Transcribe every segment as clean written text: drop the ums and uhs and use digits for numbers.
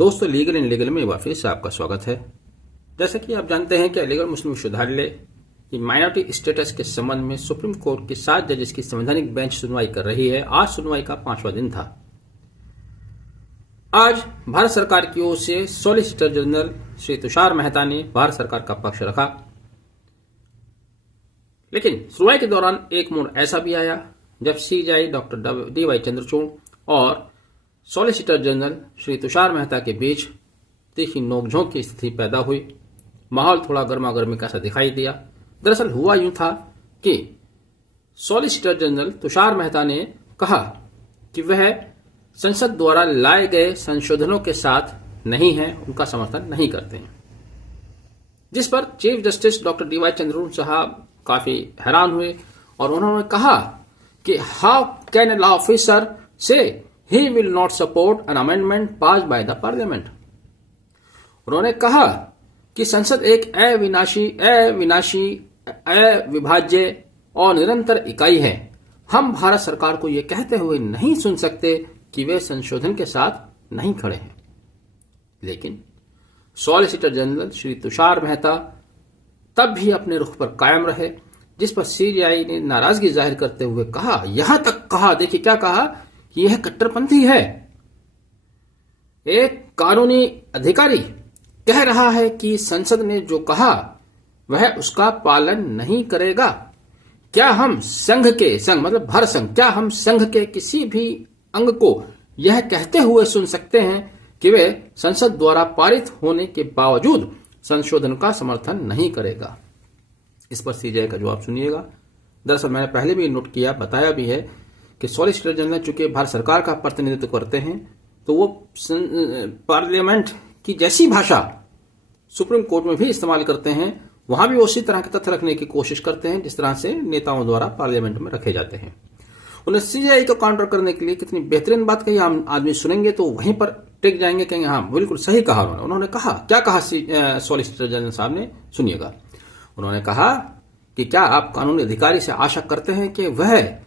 दोस्तों, legal in legal में एक बार फिर से आपका स्वागत है। जैसा कि आप जानते हैं कि अलीगढ़ मुस्लिम विश्वविद्यालय की माइनॉरिटी स्टेटस के संबंध में सुप्रीम कोर्ट के 7 जजेस की संवैधानिक बेंच सुनवाई कर रही है। आज सुनवाई का 5वां दिन था। आज भारत सरकार की ओर से सॉलिसिटर जनरल श्री तुषार मेहता ने भारत सरकार का पक्ष रखा, लेकिन सुनवाई के दौरान एक मोड़ ऐसा भी आया जब सीजेआई डॉक्टर डी.वाई. चंद्रचूड़ और सॉलिसिटर जनरल श्री तुषार मेहता के बीच तीखी नोकझोंक की स्थिति पैदा हुई। माहौल थोड़ा गर्मा गर्मी का सा दिखाई दिया। दरअसल हुआ यूं था कि सॉलिसिटर जनरल तुषार मेहता ने कहा कि वह संसद द्वारा लाए गए संशोधनों के साथ नहीं है, उनका समर्थन नहीं करते हैं, जिस पर chief justice doctor D Y. Chandrachud साहब काफी हैरान हुए और उन्होंने कहा कि हाउ कैन एन ऑफिसर से he will not support an amendment passed by the parliament। उन्होंने कहा कि संसद एक अविभाज्य और निरंतर इकाई है। हम भारत सरकार को यह कहते हुए नहीं सुन सकते कि वे संशोधन के साथ नहीं खड़े हैं। लेकिन सॉलिसिटर जनरल श्री तुषार मेहता तब भी अपने रुख पर कायम रहे, जिस पर सीजेआई ने नाराजगी जाहिर करते हुए कहा, यहां तक कहा, देखिए क्या कहा, कि यह कट्टरपंथी है। एक कानूनी अधिकारी कह रहा है कि संसद ने जो कहा वह उसका पालन नहीं करेगा। क्या हम संघ मतलब भारत संघ, क्या हम संघ के किसी भी अंग को यह कहते हुए सुन सकते हैं कि वे संसद द्वारा पारित होने के बावजूद संशोधन का समर्थन नहीं करेगा? इस पर सीजेआई का जवाब सुनिएगा। दरअसल मैंने पहले भी नोट किया, बताया भी है कि सॉलिसिटर जनरल चूंकि भारत सरकार का प्रतिनिधित्व करते हैं, तो वो पार्लियामेंट की जैसी भाषा सुप्रीम कोर्ट में भी इस्तेमाल करते हैं, वहां भी उसी तरह के तथ्य रखने की कोशिश करते हैं जिस तरह से नेताओं द्वारा पार्लियामेंट में रखे जाते हैं। उन्हें सीजेआई को काउंटर करने के लिए कितनी बेहतरीन बात कही, हम आदमी सुनेंगे तो वहीं पर टिक जाएंगे, कहेंगे हाँ बिल्कुल सही कहा उन्होंने कहा। क्या कहा सॉलिसिटर जनरल साहब ने, सुनिएगा। उन्होंने कहा कि क्या आप कानूनी अधिकारी से आशा करते हैं कि वह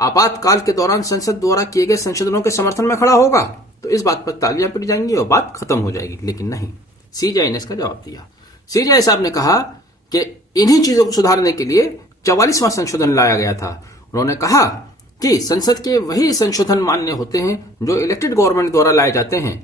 आपातकाल के दौरान संसद द्वारा किए गए संशोधनों के समर्थन में खड़ा होगा? तो इस बात पर तालियां पिट जाएंगी और बात खत्म हो जाएगी। लेकिन नहीं, सीजेआई ने इसका जवाब दिया। सीजेआई साहब ने कहा कि इन्हीं चीजों को सुधारने के लिए 44वां संशोधन लाया गया था। उन्होंने कहा कि संसद के वही संशोधन मान्य होते हैं जो इलेक्टेड गवर्नमेंट द्वारा लाए जाते हैं,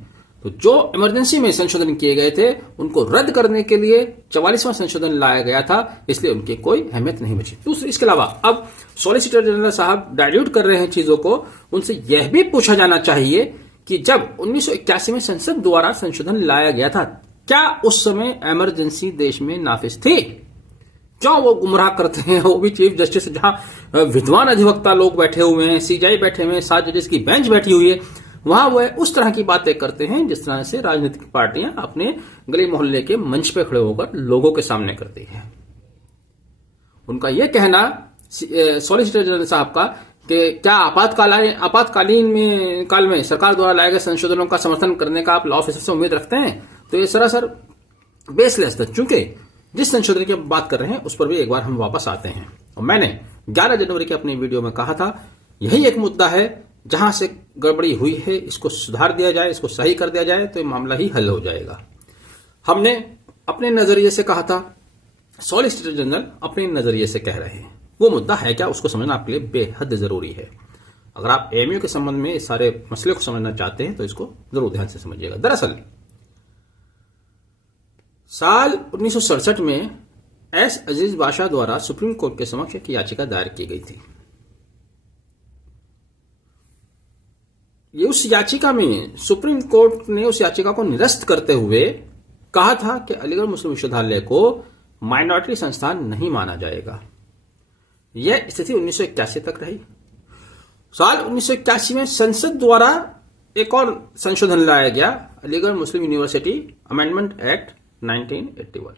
तो जो इमरजेंसी में संशोधन किए गए थे उनको रद्द करने के लिए 44वां संशोधन लाया गया था, इसलिए उनकी कोई अहमियत नहीं बची। दूसरी, इसके अलावा अब सॉलिसिटर जनरल साहब डाइल्यूट कर रहे हैं चीजों को। उनसे यह भी पूछा जाना चाहिए कि जब 1981 में संसद द्वारा संशोधन लाया गया था, क्या उस समय इमरजेंसी देश में नाफिज थी? क्यों वो गुमराह करते हैं? वो भी चीफ जस्टिस, जहां विद्वान अधिवक्ता लोग बैठे हुए हैं, सीजेआई बैठे हुए हैं, 7 जजेस की बेंच बैठी हुई है, वहां वह उस तरह की बातें करते हैं जिस तरह से राजनीतिक पार्टियां अपने गली मोहल्ले के मंच पर खड़े होकर लोगों के सामने करती हैं। उनका यह कहना सॉलिसिटर जनरल साहब का कि क्या आपातकालीन काल में सरकार द्वारा लाए गए संशोधनों का समर्थन करने का आप लॉ ऑफिसर से उम्मीद रखते हैं, तो ये सरासर बेसलेस था। चूंकि जिस संशोधन की बात कर रहे हैं उस पर भी एक बार हम वापस आते हैं। और मैंने 11 जनवरी के अपनी वीडियो में कहा था, यही एक मुद्दा है जहां से गड़बड़ी हुई है, इसको सुधार दिया जाए, इसको सही कर दिया जाए तो ये मामला ही हल हो जाएगा। हमने अपने नजरिए से कहा था, सॉलिसिटर जनरल अपने नजरिए से कह रहे हैं। वो मुद्दा है क्या, उसको समझना आपके लिए बेहद जरूरी है। अगर आप एएमयू के संबंध में इस सारे मसले को समझना चाहते हैं तो इसको जरूर ध्यान से समझिएगा। दरअसल साल 1967 में एस अजीज बादशाह द्वारा सुप्रीम कोर्ट के समक्ष एक याचिका दायर की गई थी। ये उस याचिका में सुप्रीम कोर्ट ने उस याचिका को निरस्त करते हुए कहा था कि अलीगढ़ मुस्लिम विश्वविद्यालय को माइनॉरिटी संस्थान नहीं माना जाएगा। यह स्थिति 1981 तक रही। साल 1981 में संसद द्वारा एक और संशोधन लाया गया, अलीगढ़ मुस्लिम यूनिवर्सिटी अमेंडमेंट एक्ट 1981,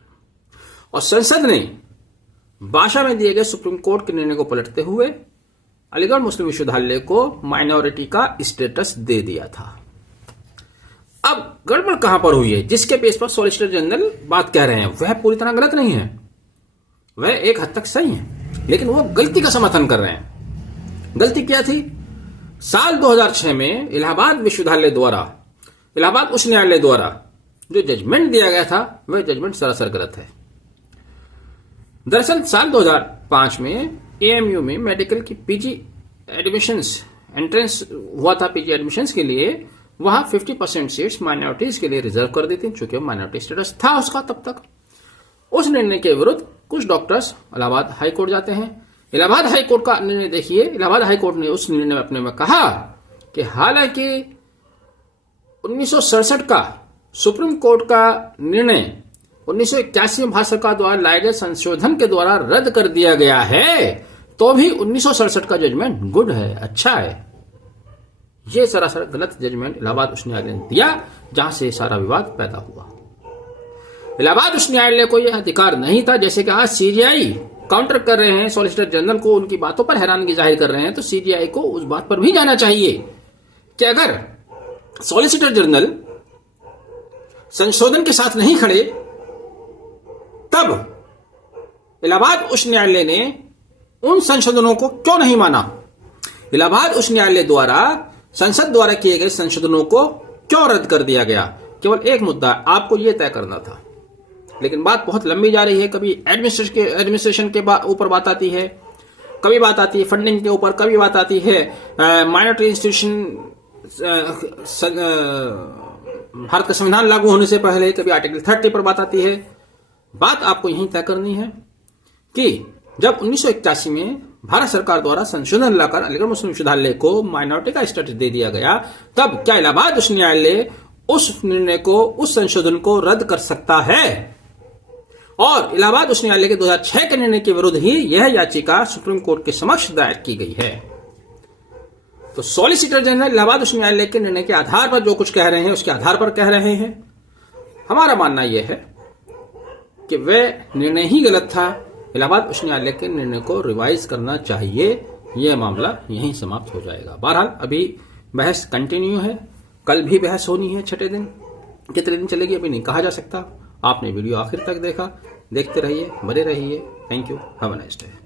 और संसद ने भाषा में दिए गए सुप्रीम कोर्ट के निर्णय को पलटते हुए अलीगढ़ मुस्लिम विश्वविद्यालय को माइनॉरिटी का स्टेटस दे दिया था। अब गड़बड़ कहां पर हुई है? जिसके बेस पर सॉलिसिटर जनरल बात कह रहे हैं वह पूरी तरह गलत नहीं है, वह एक हद तक सही है, लेकिन वो गलती का समर्थन कर रहे हैं। गलती क्या थी? साल 2006 में इलाहाबाद विश्वविद्यालय द्वारा इलाहाबाद उच्च न्यायालय द्वारा जो जजमेंट दिया गया था वह जजमेंट सरासर गलत है। दरअसल साल 2005 में एएमयू में मेडिकल की पीजी एडमिशंस एंट्रेंस हुआ था। पीजी एडमिशंस के लिए वहां 50% सीट्स माइनॉरिटीज के लिए रिजर्व कर दी थी, चूंकि माइनॉरिटी स्टेटस था उसका तब तक। उस निर्णय के विरुद्ध कुछ डॉक्टर्स इलाहाबाद हाईकोर्ट जाते हैं। इलाहाबाद हाईकोर्ट का निर्णय देखिए। इलाहाबाद हाईकोर्ट ने उस निर्णय में अपने में कहा कि हालांकि 1967 का सुप्रीम कोर्ट का निर्णय 1981 में भारत सरकार द्वारा लाए गए संशोधन के द्वारा रद्द कर दिया गया है, तो भी 1967 का जजमेंट गुड है, अच्छा है। यह सरासर गलत जजमेंट इलाहाबाद उच्च न्यायालय ने दिया, जहां से सारा विवाद पैदा हुआ। इलाहाबाद उच्च न्यायालय को यह अधिकार नहीं था, जैसे कि आज सीजीआई काउंटर कर रहे हैं सॉलिसिटर जनरल को, उनकी बातों पर हैरानगी जाहिर कर रहे हैं, तो सीजीआई को उस बात पर भी जाना चाहिए कि अगर सॉलिसिटर जनरल संशोधन के साथ नहीं खड़े, तब इलाहाबाद उच्च न्यायालय ने उन संशोधनों को क्यों नहीं माना। इलाहाबाद उच्च न्यायालय द्वारा संसद द्वारा किए गए संशोधनों को क्यों रद्द कर दिया गया। केवल एक मुद्दा आपको यह तय करना था, लेकिन बात बहुत लंबी जा रही है। कभी एडमिनिस्ट्रेशन के ऊपर बात आती है, कभी बात आती है फंडिंग के ऊपर, कभी बात आती है माइनॉरिटी इंस्टीट्यूशन भारत का संविधान लागू होने से पहले, कभी आर्टिकल 30 पर बात आती है। बात आपको यही तय करनी है कि जब 1981 में भारत सरकार द्वारा संशोधन लाकर अलीगढ़ मुस्लिम विश्वविद्यालय को माइनॉरिटी का स्टेटस दे दिया गया, तब क्या इलाहाबाद उच्च न्यायालय उस निर्णय को, उस संशोधन को रद्द कर सकता है। और इलाहाबाद उच्च न्यायालय के 2006 के निर्णय के विरुद्ध ही यह याचिका सुप्रीम कोर्ट के समक्ष दायर की गई है। तो सॉलिसिटर जनरल इलाहाबाद उच्च न्यायालय के निर्णय के आधार पर जो कुछ कह रहे हैं, उसके आधार पर कह रहे हैं। हमारा मानना यह है कि वह निर्णय ही गलत था। इलाहाबाद उच्च न्यायालय के निर्णय को रिवाइज करना चाहिए। यह मामला यहीं समाप्त हो जाएगा। बहरहाल अभी बहस कंटिन्यू है, कल भी बहस होनी है, छठे दिन। कितने दिन चलेगी अभी नहीं कहा जा सकता। आपने वीडियो आखिर तक देखा, देखते रहिए, बने रहिए। Thank you, have a nice day.